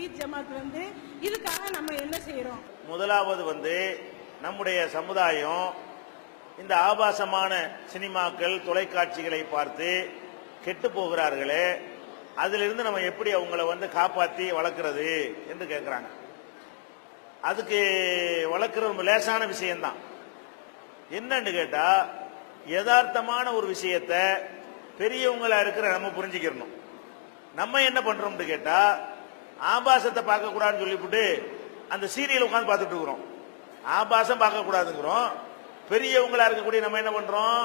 தவ்ஹீத் ஜமாத் இதுக்காக நம்ம என்ன செய்யறோம்? முதலாவது நம்முடைய சமுதாயம் இந்த ஆபாசமான சினிமாக்கள் தொலைக்காட்சிகளை பார்த்து கெட்டு போகிறார்களே, அதிலிருந்து நம்ம எப்படி அவங்கள காப்பாற்றி வளர்க்கிறது என்று கேட்கிறாங்க. அதுக்கு வளர்க்கிற லேசான விஷயம்தான். என்னன்னு கேட்டா, யதார்த்தமான ஒரு விஷயத்த பெரியவங்களா இருக்கிற நம்ம புரிஞ்சுக்கிறணும். நம்ம என்ன பண்றோம்னு கேட்டா, ஆபாசத்தை பார்க்க கூடாதுன்னு சொல்லிவிட்டு அந்த சீரியல் உட்காந்து பார்த்துட்டு இருக்கிறோம். ஆபாசம் பார்க்க கூடாதுங்கிறோம். பெரியவங்களா இருக்கக்கூடிய நம்ம என்ன பண்றோம்,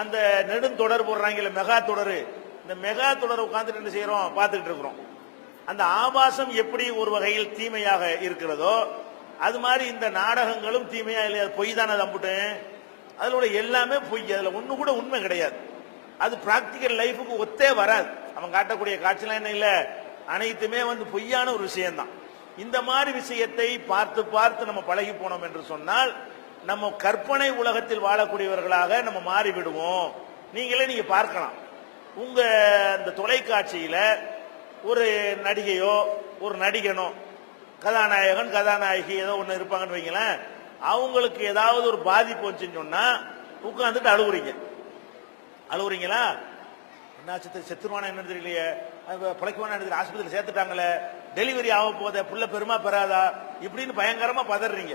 அந்த நெடுந்தொடர் போடுறாங்க, மெகா தொடர், இந்த மெகா தொடர் உட்கார்ந்து என்ன செய்யறோம், பார்த்துட்டு இருக்கிறோம். அந்த ஆபாசம் எப்படி ஒரு வகையில் தீமையாக இருக்கிறதோ அது மாதிரி இந்த நாடகங்களும் தீமையா இல்லையா? பொய் தானே தம்பிட்டு, அதோட எல்லாமே பொய், அதுல ஒண்ணு கூட உண்மை கிடையாது. அது பிராக்டிக்கல் லைஃபுக்கு ஒத்தே வராது. அவன் காட்டக்கூடிய காட்சிலாம் என்ன இல்ல, அனைத்துமே பொய்யான ஒரு விஷயம்தான். இந்த மாதிரி விஷயத்தை பார்த்து பார்த்து நம்ம பழகி போனோம் என்று சொன்னால் நம்ம கற்பனை உலகத்தில் வாழக்கூடியவர்களாக நம்ம மாறி விடுவோம். நீங்க பார்க்கலாம், உங்க அந்த தொலைக்காட்சியில ஒரு நடிகையோ ஒரு நடிகனோ கதாநாயகன் கதாநாயகி ஏதோ ஒண்ணு இருப்பாங்கன்னு வைங்களேன், அவங்களுக்கு ஏதாவது ஒரு பாதிப்பு வந்துச்சுன்னு சொன்னா உட்கார்ந்துட்டு அழுவுறீங்களா? என்ன செத்துருவானா என்ன தெரியலையே, பிழைக்குவானா தெரியல, ஆஸ்பத்திரி சேர்த்துட்டாங்களே, டெலிவரி ஆக போத புள்ள பெருமா பெறாதா, இப்படின்னு பயங்கரமா பதறீங்க.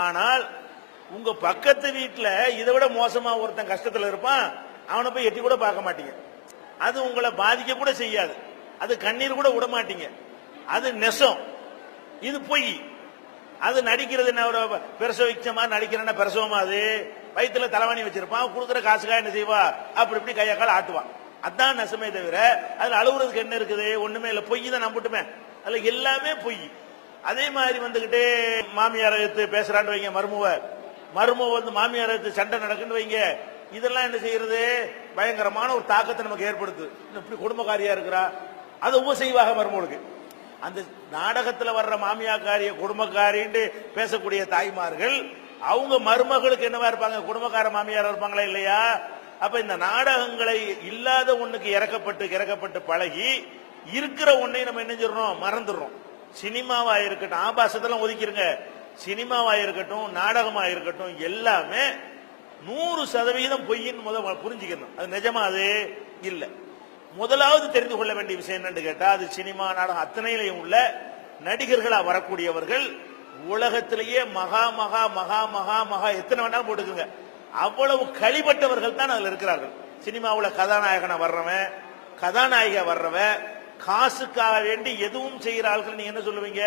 ஆனால் உங்க பக்கத்து வீட்டுல இதை விட மோசமா ஒருத்தன் கஷ்டத்துல இருப்பான், அவனை போய் எட்டி கூட பார்க்க மாட்டீங்க. அது உங்களை பாதிக்க கூட செய்யாது, அது கண்ணீர் கூட விட மாட்டீங்க. அது நெசம், இது பொய். அது நடிக்கிறது என்ன, ஒரு பிரசவிச்ச மாதிரி நடிக்கிறேன்னா பிரசவமா? அது வயிற்றுல தலைவாணி வச்சிருப்பான், கொடுக்குற காசுக்காக என்ன செய்வா, அப்படி இப்படி கையை கால ஆட்டுவான். அதான் நெசமே தவிர அதுல அழுகுறதுக்கு என்ன இருக்குது? ஒண்ணுமே இல்லை, பொய் தான் நம்பிட்டுமே, அதுல எல்லாமே பொய். அதே மாதிரி மாமியார் எடுத்து பேசுறான்னு வைங்க, மருமவ மாமியார் எடுத்து சண்டை நடக்குன்னு வைங்க, இதெல்லாம் என்ன செய்யறது, பயங்கரமான ஒரு தாக்கத்தை நமக்கு ஏற்படுத்து. இப்படி குடும்பக்காரியா இருக்கிறா, அது செய்வாக மருமகளுக்கு. அந்த நாடகத்துல வர்ற மாமியாக்காரிய குடும்பக்காரின்னு பேசக்கூடிய தாய்மார்கள் அவங்க மருமகளுக்கு என்னவா இருப்பாங்க, குடும்பக்கார மாமியார் இருப்பாங்களா இல்லையா? அப்ப இந்த நாடகங்களை இல்லாத ஒண்ணுக்கு இறக்கப்பட்டு பழகி இருக்கிற ஒன்னை நம்ம என்ன செய்யறோம், மறந்துடுறோம். சினிமாவா இருக்கட்டும், ஆபாசத்தெல்லாம் ஒதுக்கிருங்க, சினிமாவா இருக்கட்டும் நாடகமா இருக்கட்டும் எல்லாமே 100% பொய்ன்னு புரிஞ்சுக்கணும். அது நிஜமா அது இல்ல. முதலாவது தெரிந்து கொள்ள வேண்டிய விஷயம் என்னன்னு கேட்டா, அது சினிமா நாடகம் அத்தனையிலையும் உள்ள நடிகர்களா வரக்கூடியவர்கள் உலகத்திலேயே மகா மகா மகா மகா மகா எத்தனை வேணாலும் போட்டுக்குங்க, அவ்வளவு களிப்பட்டவர்கள் தான் அதுல இருக்கிறார்கள். சினிமாவுல கதாநாயகனா வர்றவன் கதாநாயகியா வர்றவன் காசுக்காக வேண்டி எதுவும் செய்கிறார்கள். நீங்க என்ன சொல்லுவீங்க?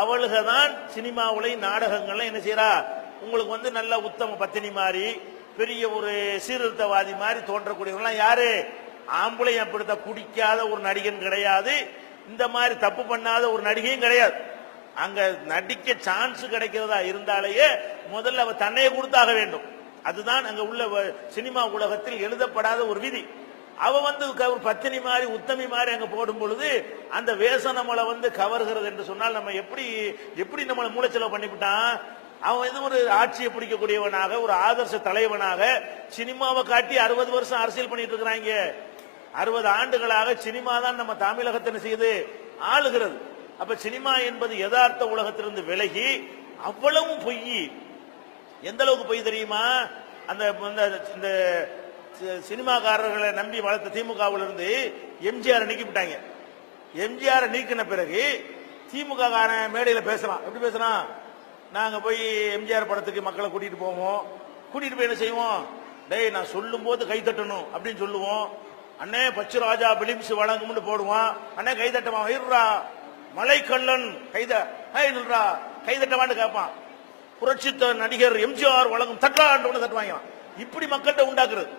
அவளுக தான் சினிமாவுல நாடகங்கள்ல என்ன செய்யறா, உங்களுக்கு நல்ல உத்தம பத்தினி மாதிரி பெரிய ஒரு சீர்திருத்தவாதி மாதிரி தோன்றக்கூடியவங்க யாரு? ஆம்பளை அப்படித்த குடிக்காத ஒரு நடிகன் கிடையாது, இந்த மாதிரி தப்பு பண்ணாத ஒரு நடிகையும் கிடையாது. அங்க நடிக்க சான்ஸ் கிடைக்கிறதா இருந்தாலேயே முதல்ல அவ தன்னையே கொடுத்தாக வேண்டும். அதுதான் அங்க உள்ள சினிமா உலகத்தில் எழுதப்படாத ஒரு விதி. அவ ஒரு பத்தினி மாதிரி உத்தமி மாதிரி அங்க போடும் பொழுது அந்த வேஷம் நம்மளை கவர்கிறது என்று சொன்னால் நம்ம எப்படி நம்மளை மூளைச்செலவு பண்ணிவிட்டான். அவன் ஒரு ஆட்சியை பிடிக்கக்கூடியவனாக ஒரு ஆதர்ச தலைவனாக சினிமாவை காட்டி 60 வருஷம் அரசியல் பண்ணிட்டு இருக்கிறாங்க. 60 ஆண்டுகளாக சினிமா தான் நம்ம தமிழகத்தை செய்து ஆளுகிறது. அப்ப சினிமா என்பது யதார்த்த உலகத்திலிருந்து விலகி அவ்வளவு பொய். எந்த அளவுக்கு பொய் தெரியுமா? அந்த சினிமாக்காரர்களை நம்பி வளர்த்த திமுகவில் இருந்து எம்ஜிஆர் நீக்கிவிட்டாங்க. எம்ஜிஆர் நீக்கின பிறகு திமுக மேடையில பேசலாம். எப்படி பேசலாம்? நாங்க போய் எம்ஜிஆர் படத்துக்கு மக்களை கூட்டிட்டு போவோம், கூட்டிட்டு போய் என்ன செய்வோம், டேய் நான் சொல்லும் போது கை தட்டணும் அப்படின்னு சொல்லுவோம். அண்ணே பச்சு ராஜா பிலிம்ஸ் வழங்கும்னு போடுவான், அண்ணே கை தட்டமா, இருறா மலைக்கல்லன் கைதா கைதட்டவான்னு கேட்பான். புரட்சி நடிகர் எம்ஜிஆர் வழங்கும் தட்டான்னு தட்டுவாங்க. இப்படி மக்கள்கிட்ட உண்டாக்குறது.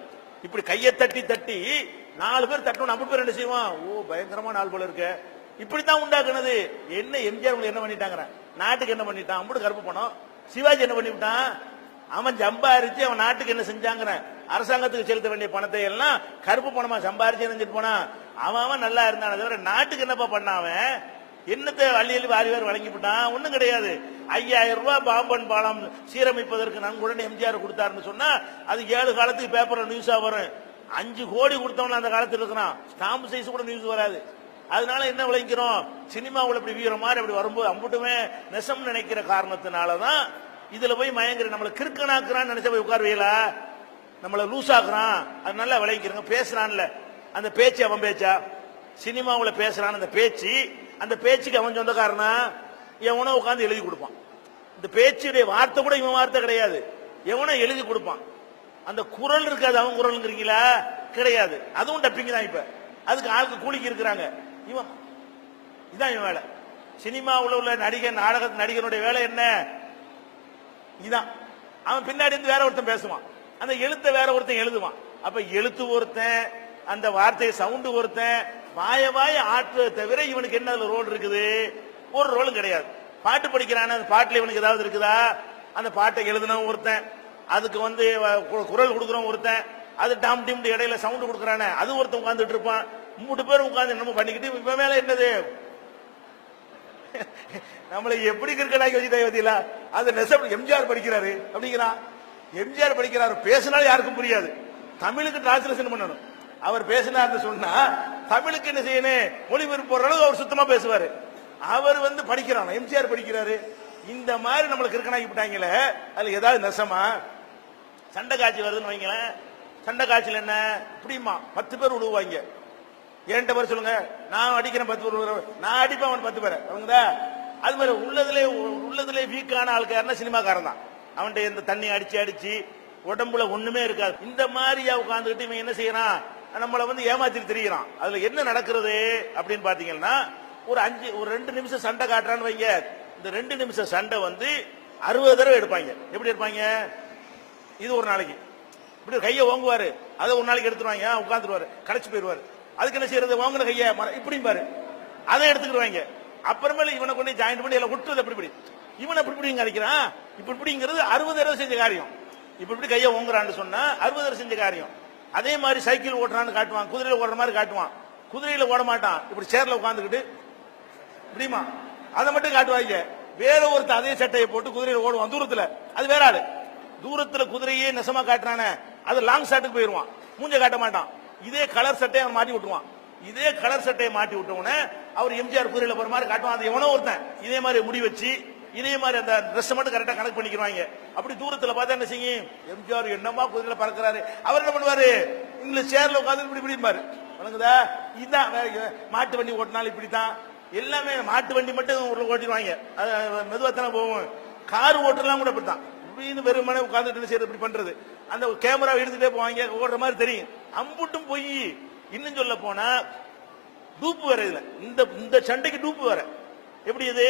இப்படி கையை தட்டி தட்டி 4 பேர் தட்டணும், 50 பேர் என்ன செய்வான், ஓ பயங்கரமா 4 போல இருக்க, இப்படித்தான் உண்டாக்குனது. என்ன எம்ஜிஆர் என்ன பண்ணிட்டாங்க, நாட்டுக்கு என்ன பண்ணிட்டான், அம்புட்டு கருப்பு பணம். சிவாஜி என்ன பண்ணிவிட்டான், அவன் சம்பாரிச்சு அவன் நாட்டுக்கு என்ன செஞ்சாங்க, அரசாங்கத்துக்கு செலுத்த வேண்டிய பணத்தை எல்லாம் கருப்பு பணமா சம்பாரிச்சு நினைச்சிட்டு போனா. அவன் நல்லா இருந்தான தவிர நாட்டுக்கு என்னப்பா பண்ணாவன், என்னத்தை அள்ளி வாரி வாரி வழங்கிவிட்டான், ஒண்ணும் கிடையாது. 5000 ரூபாய் பாம்பன் பாலம் சீரமைப்பதற்கு நன்கொடை எம்ஜிஆர் கொடுத்தாருன்னு சொன்னா அது 7 காலத்துக்கு பேப்பர்ல நியூஸா வரும். 5 கோடி கொடுத்தவன அந்த காலத்தில் இருக்கிறான், ஸ்டாம்பு சைஸ் கூட நியூஸ் வராது. அதனால என்ன விளைக்கிறோம், சினிமாவில் இப்படி வீர மாதிரி அப்படி வரும்போது அம்புட்டுமே நெசம் நினைக்கிற காரணத்தினாலதான் இதுல போய் மயங்குற. நம்மளை கிறுக்கனாக்குறான்னு நினைச்ச போய் உட்காருவீங்களா? நம்மளை லூஸ் ஆக்குறான், அது நல்லா விளைக்கிறோங்க. பேசுறான்ல அந்த பேச்சு அவன் பேச்சா? சினிமாவில் பேசுறான் அந்த பேச்சு, அந்த பேச்சுக்கு அவன் சொந்தக்காரனா? எவனோ உட்காந்து எழுதி கொடுப்பான். இந்த பேச்சுடைய வார்த்தை கூட இவன் வார்த்தை கிடையாது, எவனோ எழுதி கொடுப்பான். அந்த குரல் இருக்காது, அவன் குரல்ங்கிறீங்களா? கிடையாது, அதுவும் டப்பிங் தான். இப்ப அதுக்கு ஆளுக்கு கூலிக்கு இருக்கிறாங்க. இவன் இதான் இவன் வேலை. சினிமாவில் உள்ள நடிகர், நாடக நடிகனுடைய வேலை என்ன? இதான். அவன் பின்னாடி இருந்து வேற ஒருத்தன் பேசுவான், அந்த எழுத்த வேற ஒருத்தன் எழுதுவான். அப்ப எழுத்து ஒருத்தன், அந்த வார்த்தை சவுண்டு ஒருத்தன், வாய வாய ஆற்று தவிர இவனுக்கு என்ன ரோல் இருக்குது? ஒரு ரோலும் கிடையாது. பாட்டு படிக்கிறான, அந்த பாட்டுல இவனுக்கு ஏதாவது இருக்குதா? அந்த பாட்டை எழுதினவன் ஒருத்தன், அதுக்கு குரல் கொடுக்குறவன் ஒருத்தன், அது டாம் டிம் இடையில சவுண்ட் கொடுக்குறானே அது ஒருத்தன் உட்கார்ந்துட்டு இருப்பான். 3 பேரும் உட்கார்ந்து என்னமோ பண்ணிக்கிட்டு இப்ப மேல என்னது நம்மளை எப்படி கிரிக்கெட் வச்சுட்டா? அது நெசம். எம்ஜிஆர் படிக்கிறாரு அப்படிங்கிறான், எம்ஜிஆர் படிக்கிறாரு, பேசினாலும் யாருக்கும் புரியாது. தமிழுக்கு டிரான்ஸ்லேஷன் பண்ணணும். அவர் பேசினார்னு சொன்னா தமிழுக்கு என்ன செய்யணும், மொழிபெயர்ப்பு போற அளவு அவர் சுத்தமா பேசுவாரு. அவர் படிக்கிறான், எம்ஜிஆர் படிக்கிறாரு. இந்த மாதிரி நம்மளுக்கு இருக்கனாக்கி விட்டாங்களே, அதுல ஏதாவது நெசமா? சண்டை காட்சி வருதுன்னு வைங்களேன், சண்டை காட்சியில் என்ன இப்படிமா 10 பேர் விடுவாங்க. என்கிட்ட பேர் சொல்லுங்க, நான் அடிக்கிறேன் 10 பேர், நான் அடிப்பேன் அவன் 10 பேர். அவங்க அது மாதிரி உள்ளதுலே வீக்கான ஆளுக்காரனா சினிமாக்காரன் தான். அவன்கிட்ட இந்த தண்ணி அடிச்சு அடிச்சு உடம்புல ஒண்ணுமே இருக்காது. இந்த மாதிரியா உட்கார்ந்துட்டு இவன் என்ன செய்யறான், நம்மளை ஏமாத்திட்டு திரிகிறான். அதுல என்ன நடக்கிறது அப்படின்னு பாத்தீங்கன்னா, ஒரு 2 நிமிஷம் சண்டை காட்டுறான்னு வைங்க, இந்த 2 நிமிஷம் சண்டை 60 தடவை எடுப்பாங்க. எப்படி எடுப்பாங்க? இது ஒரு நாளைக்கு இப்படி கையை ஓங்குவாரு, அதை ஒரு நாளைக்கு எடுத்துருவாங்க, உட்காந்துருவாரு, கடைச்சு போயிருவாரு. அதுக்கு என்ன செய்யறது, வாங்கின கையை இப்படி பாரு, அதை எடுத்துக்கிடுவாங்க. அப்புறமேல இவனை கொண்டு ஜாயின் பண்ணி எல்லாம் விட்டுறது. எப்படி இவன் இப்படி அடிக்கிறான், இப்படிங்கிறது 60 தடவை செஞ்ச காரியம். இப்படி கையை ஓங்குறான்னு சொன்னா 60 தடவை செஞ்ச காரியம். அதே மாதிரி சைக்கிள் ஓட்டுறான்னு காட்டுவான், குதிரையில ஓடுற மாதிரி காட்டுவான். குதிரையில ஓட மாட்டான், இப்படி சேர்ல உட்காந்துக்கிட்டு இப்படிமா அதை மட்டும் காட்டுவாங்க. வேற ஒருத்தர் அதே சட்டையை போட்டு குதிரையில ஓடுவான் தூரத்துல, அது வேற ஆளு. தூரத்துல குதிரையே நெசமா காட்டுறானே அது லாங் ஷாட்டுக்கு போயிருவான், மூஞ்ச காட்ட மாட்டான். இதே கலர் சட்டையை அவன் மாட்டி விட்டுவான். இதே கலர் சட்டையை மாட்டி விட்டவனே அவர் எம்ஜிஆர் குதிரையில போற மாதிரி காட்டுவான். அது எவனோ ஒருத்தன் இதே மாதிரி முடி வச்சு இதே மாதிரி அந்த ட்ரெஸ் மட்டும் கரெக்டா கனெக்ட் பண்ணிக்கிறாங்க. அப்படி தூரத்துல பார்த்தா என்ன செய்யும், எம்ஜிஆர் என்னமா குதிரையில பறக்கிறாரு. அவர் என்ன பண்ணுவாரு, இங்கிலீஷ் சேர்ல உட்காந்து இப்படி பாரு, வணங்குதா. இதுதான் மாட்டு வண்டி ஓட்டினாலும் இப்படித்தான். எல்லாமே மாட்டு வண்டி மட்டும் ஓட்டிடுவாங்க, மெதுவாத்தானே போவோம். கார் ஓட்டலாம் கூட இப்படித்தான், இப்படின்னு வெறுமனே உட்கார்ந்துட்டு செய்யறது இப்படி பண்றது. அந்த கேமரா எடுத்துட்டே போவாங்க, ஓடுற மாதிரி தெரியும். அம்புட்டும் போய் இன்னும் சொல்ல போனா டூப்பு வேற. இதுல இந்த சண்டைக்கு டூப்பு வேற. எப்படி இது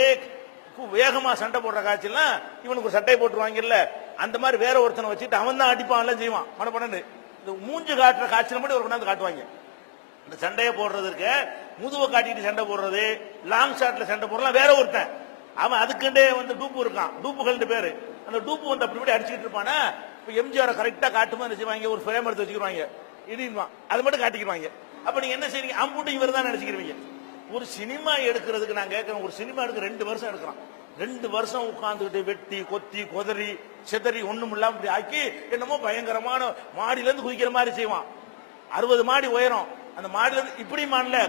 வேகமா சண்டை போடுற காட்சியெல்லாம் இவனுக்கு ஒரு சட்டை போட்டுருவாங்கல்ல, அந்த மாதிரி வேற ஒருத்தனை வச்சுட்டு அவன் தான் அடிப்பான், எல்லாம் செய்வான். மனப்பண்ணு இந்த மூஞ்சு காட்டுற காட்சியில மட்டும் ஒரு கொண்டாந்து காட்டுவாங்க. இந்த சண்டையை போடுறதுக்கு முதுவை காட்டிட்டு சண்டை போடுறது, லாங் ஷாட்ல சண்டை போடுறலாம் வேற ஒருத்தன். அவன் அதுக்குண்டே டூப்பு இருக்கான், டூப்புகள் பேரு. அந்த டூப்பு அப்படி அடிச்சுட்டு இருப்பானா. இப்ப எம்ஜிஆர் கரெக்டா காட்டுமா நினைச்சுவாங்க, ஒரு ஃப்ரேம் எடுத்து வச்சுக்கிடுவாங்க, இடிவான், அது மட்டும் காட்டிக்கிடுவாங்க. அப்ப நீங்க என்ன செய்றீங்க, அம்புட்டு இவர் தான் நினைச்சுக்கிறீங்க. ஒரு சினிமா எடுக்கிறதுக்கு நான் கேட்கிறேன், ஒரு சினிமா எடுக்க 2 வருஷம் எடுக்கிறான். 2 வருஷம் உட்கார்ந்துட்டு வெட்டி கொத்தி கொதறி செதறி ஒண்ணும் இல்லாம இப்படி ஆக்கி என்னமோ பயங்கரமான மாடியில இருந்து குதிக்கிற மாதிரி செய்வான். 60 மாடி உயரம், அந்த மாடியில இருந்து இப்படி மாடல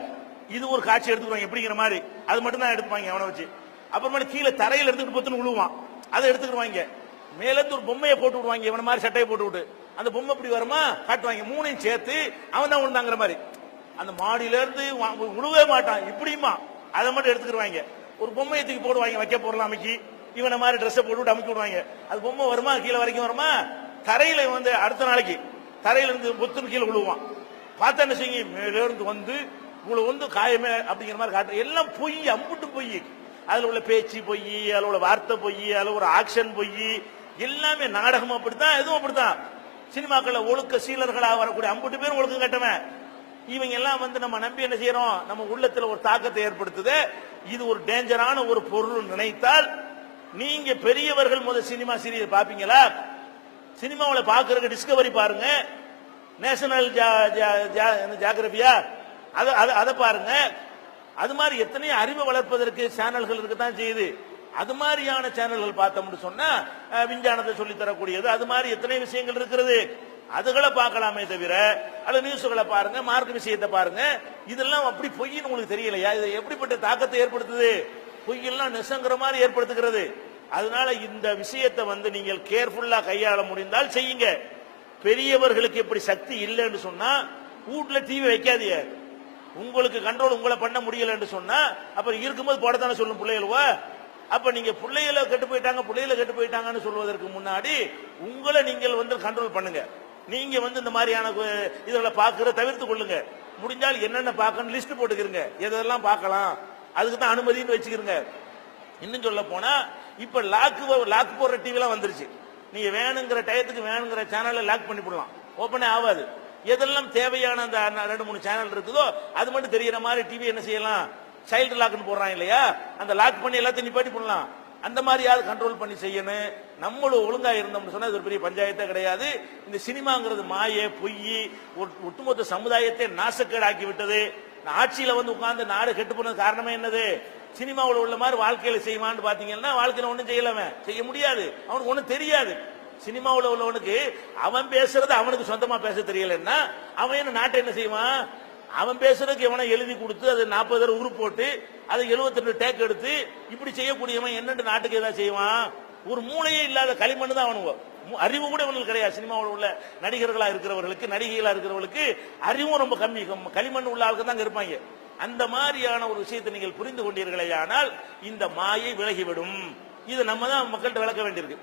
இது ஒரு காட்சி எடுத்துக்குவாங்க இப்படிங்கிற மாதிரி, அது மட்டும் தான் எடுப்பாங்க அவனை வச்சு. அப்புறமா கீழே தரையில எடுத்துக்கிட்டு பொத்துன்னு விழுவான், அதை எடுத்துக்கிடுவாங்க. மேல இருந்து ஒரு பொம்மையை போட்டு விடுவாங்க, இவன மாதிரி சட்டையை போட்டு விட்டு அந்த பொம்மை இப்படி வருமா காட்டுவாங்க. 3ஐயும் சேர்த்து அவன் தான் விழுந்தாங்கிற மாதிரி. அந்த மாடியில இருந்து விழுவே மாட்டான், இப்படிமா அதை மட்டும் எடுத்துக்கிடுவாங்க. ஒரு பொம்மையை தூக்கி போடுவாங்க, வைக்க போறலாம் அமைக்கி, இவனை மாதிரி ட்ரெஸ்ஸை போட்டு அமைக்கி விடுவாங்க. அது பொம்மை வருமா கீழே வரைக்கும் வருமா, தரையில அடுத்த நாளைக்கு தரையில இருந்து பொத்துன்னு கீழே விழுவான். பார்த்தா என்ன செய்ய, மேல இருந்து இவ்வளவு காயமே அப்படிங்கிற மாதிரி காட்டு. எல்லாம் பொய், அம்புட்டு பொய். அதுல உள்ள பேச்சு பொய், அதுல உள்ள வார்த்தை பொய், அதுல ஒரு ஆக்ஷன் பொய், எல்லாமே நாடகம் அப்படித்தான், எதுவும் அப்படித்தான். சினிமாக்கள்ல ஒழுக்க சீலர்களாக வரக்கூடிய அம்புட்டு பேர் ஒழுக்கம் கட்டவன். இவங்க எல்லாம் நம்ம நம்பி என்ன செய்யறோம், நம்ம உள்ளத்துல ஒரு தாக்கத்தை ஏற்படுத்துது. இது ஒரு டேஞ்சரான ஒரு பொருள் நினைத்தால் நீங்க பெரியவர்கள் முதல் சினிமா சீரியல் பாப்பீங்களா? சினிமாவில் பாக்குறதுக்கு டிஸ்கவரி பாருங்க, நேஷனல் ஜியோகிராபியா அதை பாருங்க. அது மாதிரி எத்தனையோ அறிவை வளர்ப்பதற்கு சேனல்கள் இருக்குதான் செய்யுது. அது மாதிரியான சேனல்கள் பார்த்தோம்னு சொன்னா விஞ்ஞானத்தை சொல்லி தரக்கூடியது, அது மாதிரி எத்தனை விஷயங்கள் இருக்கிறது. அதுகளை பார்க்கலாமே தவிர அல்லது நியூஸ்களை பாருங்க, மார்க் விஷயத்தை பாருங்க. இதெல்லாம் அப்படி பொய்ன்னு உங்களுக்கு தெரியலையா? இது எப்படிப்பட்ட தாக்கத்தை ஏற்படுத்துது? பொய்யெல்லாம் நெசங்கிற மாதிரி ஏற்படுத்துகிறது. அதனால இந்த விஷயத்தை நீங்கள் கேர்ஃபுல்லா கையாள முடிந்தால் செய்யுங்க. பெரியவர்களுக்கு எப்படி சக்தி இல்லைன்னு சொன்னா வீட்டுல டிவி வைக்காதீங்க. உங்களுக்கு கண்ட்ரோல் உங்களை பண்ண முடியலன்னு சொன்னா அப்புறம் இருக்கும்போது போடத்தானே சொல்லும் பிள்ளைகளுவா. அப்ப நீங்க பிள்ளைகளை கெட்டு போயிட்டாங்கன்னு சொல்வதற்கு முன்னாடி உங்களை நீங்கள் கண்ட்ரோல் பண்ணுங்க. நீங்க இந்த மாதிரியான இதுகளை பார்க்கிற தவிர்த்து கொள்ளுங்க. முடிஞ்சால் என்னென்ன பார்க்கணும் லிஸ்ட் போட்டுக்கிறங்க, எதெல்லாம் பார்க்கலாம், அதுக்கு தான் அனுமதின்னு வச்சுக்கிறங்க. இன்னும் சொல்ல போனா இப்ப லாக் போடுற டிவி எல்லாம் வந்துருச்சு. நீங்க வேணுங்கிற டயத்துக்கு வேணுங்கிற சேனல்ல லாக் பண்ணி போடலாம், ஓபனே ஆகாது. எதெல்லாம் தேவையான அந்த 2-3 சேனல் இருக்குதோ அது மட்டும் தெரியற மாதிரி டிவி என்ன செய்யலாம், சைல்டு லாக்னு போடுறாங்க இல்லையா, அந்த லாக் பண்ணி எல்லாத்தையும் நிப்பாட்டி பண்ணலாம். அந்த மாதிரியாவது கண்ட்ரோல் பண்ணி செய்யணும். நம்மளும் ஒழுங்கா இருந்தோம்னு சொன்னா இது ஒரு பெரிய பஞ்சாயத்தே கிடையாது. இந்த சினிமாங்கிறது மாய பொய் ஒட்டுமொத்த சமுதாயத்தை நாசக்கேடாக்கி விட்டது. ஆட்சியில உட்கார்ந்து நாடு கெட்டு போனது காரணமே என்னது? சினிமாவில் உள்ள மாதிரி வாழ்க்கையில செய்வான்னு பாத்தீங்கன்னா வாழ்க்கையில ஒண்ணும் செய்ய முடியாது. அவனுக்கு ஒண்ணும் தெரியாது. சினிமாவில் உள்ளவனுக்கு அவன் பேசுறது அவனுக்கு சொந்தமா பேச தெரியலன்னா அவன் என்ன நாட்டை என்ன செய்வான்? அவன் பேசுறதுக்கு எவனை எழுதி கொடுத்து அது 40 தடவை உரு போட்டு அதை 72 டேக் எடுத்து இப்படி செய்யக்கூடியவன் என்னன்னு நாட்டுக்கு ஏதாவது செய்வான்? ஒரு மூளையே இல்லாத களிமண் தான் அவனுங்க. அறிவு கூட இவங்களுக்கு கிடையாது. சினிமாவில் உள்ள நடிகர்களா இருக்கிறவர்களுக்கு, நடிகைகளா இருக்கிறவர்களுக்கு அறிவும் ரொம்ப கம்மி. களிமண் உள்ள ஆளுக்கு தான் இருப்பாங்க. அந்த மாதிரியான ஒரு விஷயத்தை நீங்கள் புரிந்து கொண்டீர்களே ஆனால் இந்த மாயை விலகிவிடும். இது நம்ம தான் மக்கள்கிட்ட விளக்க வேண்டியிருக்கு.